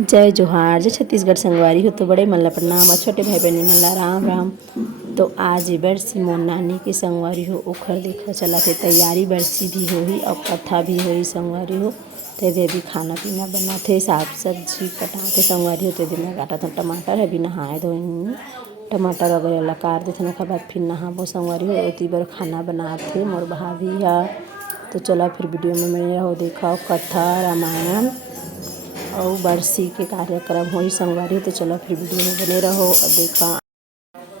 जय जोहार। जय छत्तीसगढ़ संगवारी हो तो बड़े मन ला प्रणाम और छोटे भाई बहन मन ला राम राम। तो आज बरसी मोर नानी के संगवारी हो ओखर देखो चला थे तैयारी बरसी भी होही और कथा भी होही संगवारी हो। ते भी खाना पीना बना थे साग सब्जी कटाते संगवारी हो। ते दिन काटा था टमाटर है भी नहाए धोए टमाटर वगैरह ला काट देथे ओकर बाद फिर नहाबो संगवारी हो। ओती बर खाना बनाथे मोर भाभी हा। तो चला फिर वीडियो में मैं हो देखा कथा रामायण और बरसी के कार्यक्रम हो संगवारी हो। तो चलो फिर वीडियो में बने रहो और देखा।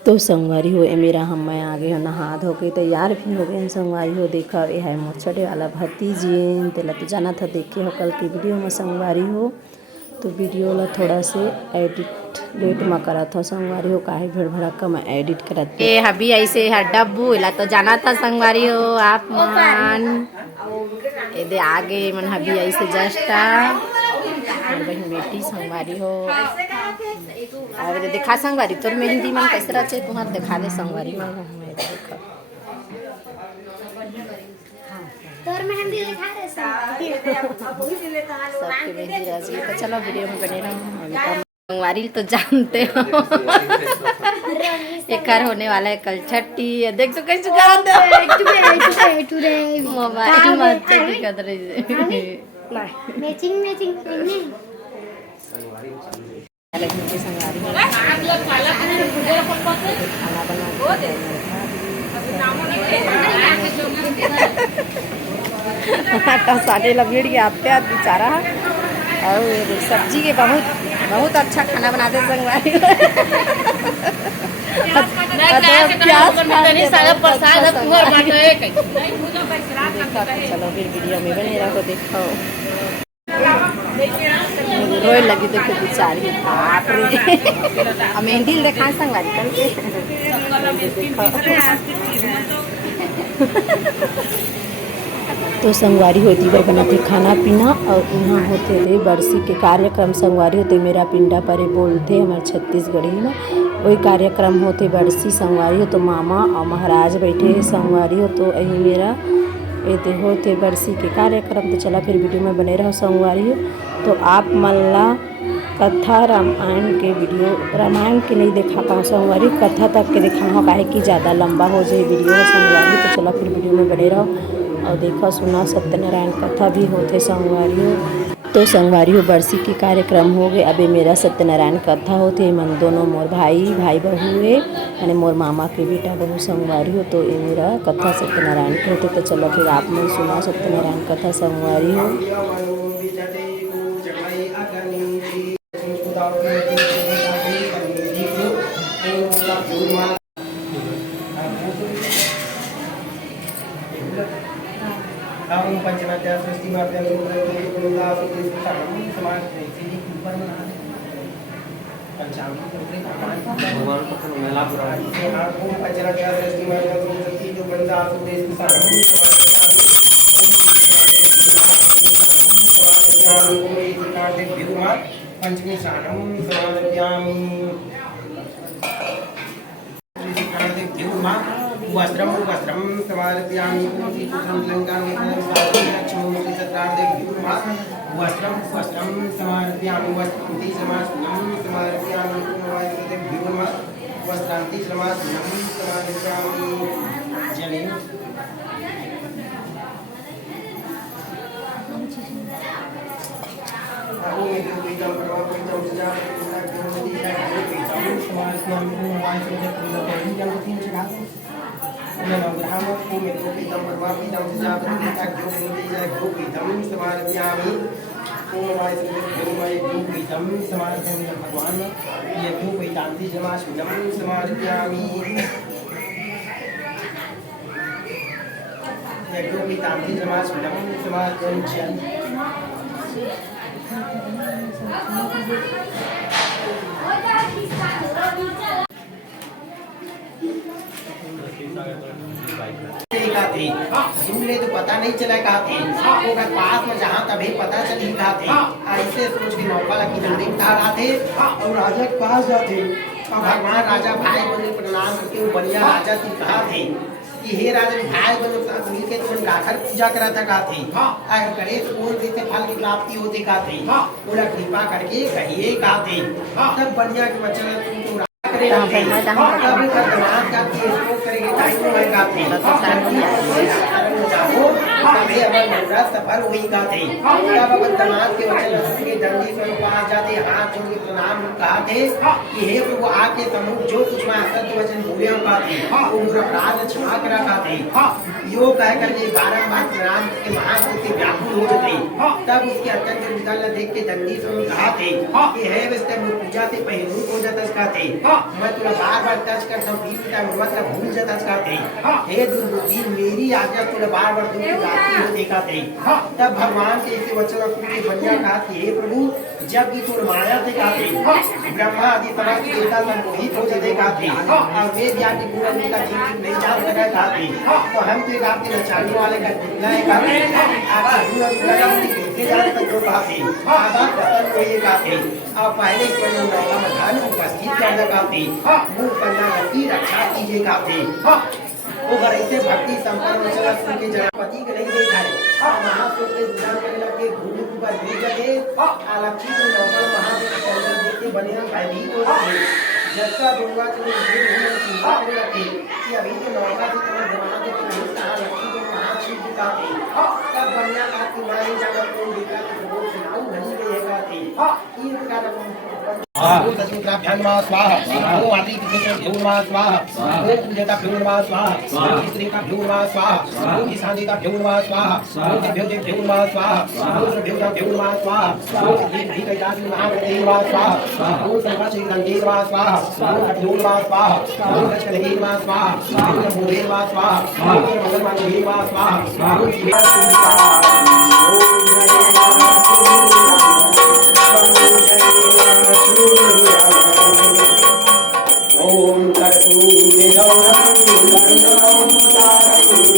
तो संगवारी हो ए मेरा हम मैं आगे हो नहा धो के तैयार भी हो गए संगवारी हो। देखा ये है मोर छोटे वाला भतीजी तेला तो जाना था देखे हो कल की वीडियो में संगवारी हो। तो वीडियो ला थोड़ा से एडिट लेट में करा था संगवारी हो काहे भीड़ भड़का में एडिट करत ए हबी ऐसे है डब्बू ला तो जाना था संगवारी हो आप मन ए दे आगे मन हबी ऐसे जस्ट बहन बेटी संगवारी हो और देखा संगवारी तोर मेहंदी मन कैसे रचे तुहार देखा दे संगवारी मन देखा तोर मेहंदी दिखा रे सबके मेहंदी रच गई। तो चलो वीडियो में बने रहो। संगवारी तो जानते हो एक होने वाला है कल छठी देख तो कैसे मोबाइल मैचिंग मैचिंग साढ़े लभेड़ के आते आज बेचारा और सब्जी के बहुत बहुत अच्छा खाना बनाते संगवारी। चलो फिर वीडियो में बने रहो देखो रोए लगी देखो बेचारी बाप रे मेहंदी देखा संगवारी कल तो संगवारी होती बर बनाते खाना पीना और यहाँ होते थे बरसी के कार्यक्रम संगवारी होते मेरा पिंडा परे बोलते हमारे छत्तीसगढ़ी में वही कार्यक्रम होते बरसी संगवारी हो। तो मामा और महाराज बैठे संगवारी हो। तो यही मेरा ये होते बरसी के कार्यक्रम। तो चला फिर वीडियो में बने रहो संगवारी हो। तो आप मल्ला कथा रामायण के वीडियो रामायण के नहीं देखा पाऊँ संगवारी कथा तक के दिखाऊँ काहे कि ज़्यादा लंबा हो जाए वीडियो संगवारी। तो चला फिर वीडियो में बने रहो और देखा सुना सत्यनारायण कथा भी होते संगवारी हो। तो संगवारी हो बरसी के कार्यक्रम हो गए। अभी मेरा सत्यनारायण कथा होते मन दोनों मोर भाई बहू है यानी मोर मामा के बेटा बहू संगवारी हो। तो ये मेरा कथा सत्यनारायण के होते। तो चलो फिर आप मैं सुना सत्यनारायण कथा संगवारी हो। Tahun Panchanatia Sresti Martya Gurunda Sudhi Sarvam Samaj Sri Kupan Panchami भगवान को तो मेला बुरा है ओम पंचनात्या सृष्टि मार्ग सृष्टि जो बंदा सुदेश सर्वम समाज पंचमी स्नानम समादयामि वस्त्रम वस्त्रम समादयामि पुत्रम लंकां लक्ष्मण श्री सत्रार्थे वस्त्रम वस्त्रम समादयामि वस्त्रांति समादयामि वस्त्रांति समादयामि जले इनले तो पता नहीं चला कहा थे आपको पास में जहाँ तभी पता चली कहा थे ऐसे सोच के मौका लगी किनारे उठा रहा थे और राजा के पास जाते और भगवान राजा भाई बोले प्रणाम करके बढ़िया राजा थी कहा थे कि हे राजन भाई बनो सब मिलके तुम गाकर पूजा करा था गाते अगर करे तो बोल देते फल की प्राप्ति होते गाते बोला कृपा करके कहिए गाते तब बढ़िया के बच्चा तुम सफल हुई गाते के वचन के जल्दी से पास जाते हाथ जोड़ के प्रणाम कहते कि हे प्रभु आपके सम्मुख जो कुछ मैं सत्य वचन भूले पाते वो मेरा अपराध क्षमा करा पाते यो कह करके बारंबार प्रणाम के महापुरुष के व्याकुल हो जाते तब उसके अत्यंत हृदय न देख के जल्दी से कहते कि हे विष्णु पूजा से पहले हो जाता कहते मैं तुला बार बार टच करता हूँ बीच टाइम मतलब भूल जाता कहते हे दुर्बुद्धि मेरी आज्ञा तुला बार बार दूर जाती हो दिखाते तब भगवान के इसे वचन के बढ़िया कहा कि हे प्रभु जब भी तुम माया से कहते ब्रह्मा आदि तरह के देवता सब मोहित हो जाते कहते और वे जाति पूरा उनका जीवन नहीं जा सका कहते तो हम तो आपके नचाने वाले का जितना है कहते आप पूरा लगा कैसे जाने तक जो कहते आप खत्म को ये कहते आप पहले कोई नौका मधान उपस्थित करना कहते मुंह करना की रक्षा कीजिए कहते वो घर ऐसे भक्ति संपन्न चला सुन के जनापति के नहीं देखा है महासुर के ध्यान करने लगे भूमि पर भी गए अलक्षी को नौकर महादेव देख के बने भयभीत हो गए जैसा दूंगा तो चिंता करने लगे कि अभी तो नौका से तुम्हें जमाना के पुलिस कहा लक्ष्मी को महाशिव दिखाते तब बनिया कहा कि मैं ही जाकर कौन दिखा कि वो सुनाऊं नहीं गए कहते ये प्रकार सचित्राभ्यान्मा स्वाहा ओम आदि भ्यूर्मा स्वाहा ओम पूजता भ्यूर्मा स्वाहा ओम स्त्रीका भ्यूर्मा स्वाहा ओम किसानिका भ्यूर्मा स्वाहा ओम भ्यूर्मा स्वाहा ओम भ्यूर्मा स्वाहा ओम भीकैतानि महादेवा स्वाहा ओम सर्वश्री गंगेवा स्वाहा ओम भ्यूर्मा स्वाहा ओम लक्ष्मीर्मा स्वाहा ओम भूदेवा स्वाहा ओम मंगलमादेवा स्वाहा ओम कर्पूरे गौरं गरुडं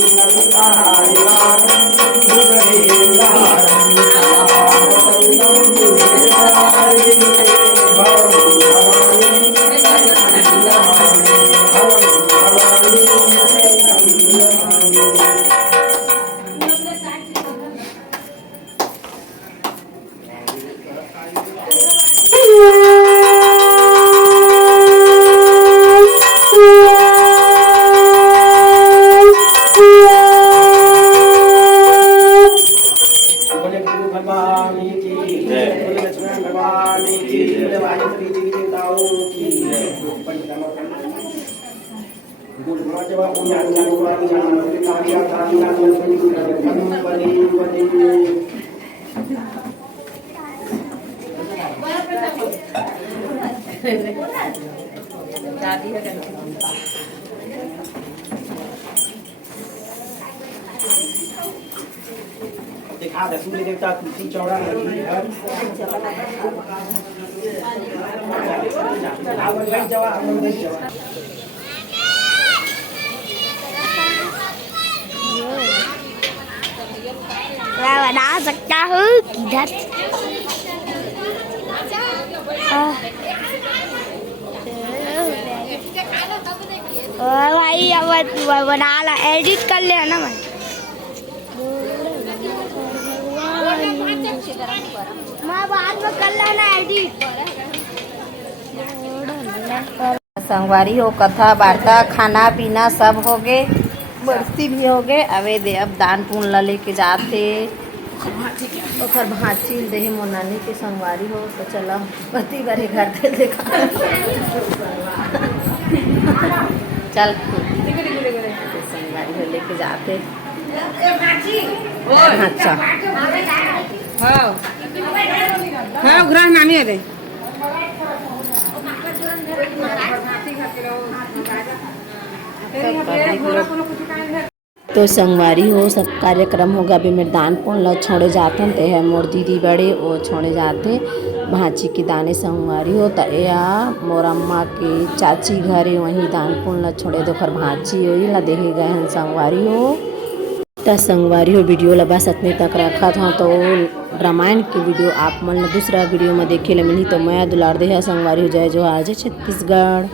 देखा दे सूर्य देवता तुलसी चौड़ा लगी है मैं बना सकता हूँ किधर भाई अब बना ला एडिट कर ले ना मैं बाद में कर लेना एडिट संगवारी हो कथा वार्ता खाना पीना सब हो गए बरसी भी हो गए अवे दे अब दान पुण्य ला लेके जाते ओखर भांची दे मोनानी के संगवारी हो तो चला पति बारे घर पे देखा चल संगवारी हो लेके जाते अच्छा हाँ ग्रह नामी है तो संगवारी हो सब कार्यक्रम होगा अभी मेरे दान पुण्य ला छोड़े जाते हैं ते है मोर दीदी बड़े वो छोड़े जाते भांची की दाने संगवारी हो तो या मोर अम्मा की चाची घरे वहीं दान पुण्य ला छोड़े तो खर भांची हो ला देखे गए हैं संगवारी हो तो संगवारी हो वीडियो ला बस इतने तक रखा था तो रामायण की वीडियो आप मन दूसरा वीडियो में देखे ला मिली तो मैं दुलार दे संगवारी हो जय जोहार जय छत्तीसगढ़।